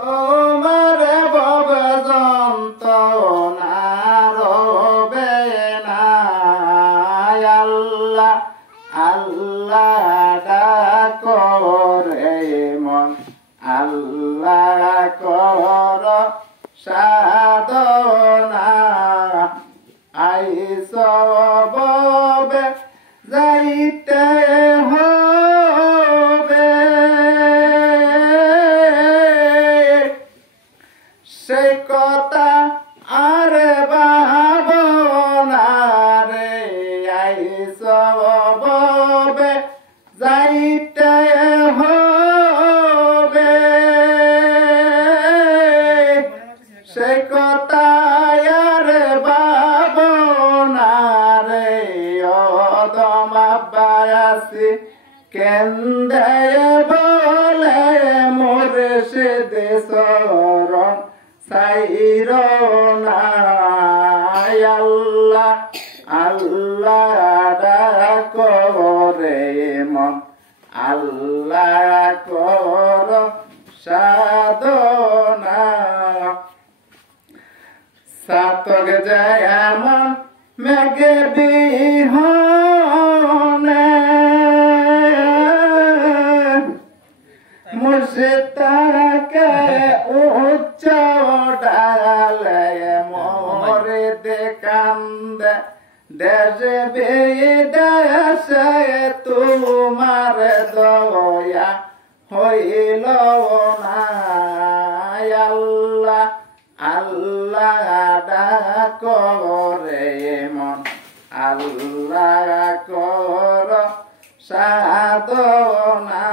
তোমার ভব যন্ত্রণা রবে না আল্লাহ আল্লাহ ডাকো রে মন আল্লাহ কর সাধনা আইস ববে যাইতে হবে সেই কথা আর ভাবনা রে আইস ববে যাইতে হবে সেই কথা আর ভাবনা রে অদম আব্বাসি কেন্দে বলে মুর্শিদ শরণ সাইর না আল্লাহ আল্লাহ ডাকো রে মন আল্লাহ কর সাধনা সাতক যায় মন মেঘে বিহনে মুর্শিদকে উচ্চ ডালে মোরে দেকান্দে দেশ বিদেশে তোমার দয়া হইল না আল্লাহ আল্লাহ ডাকো রে মন আল্লাহ কর সাধনা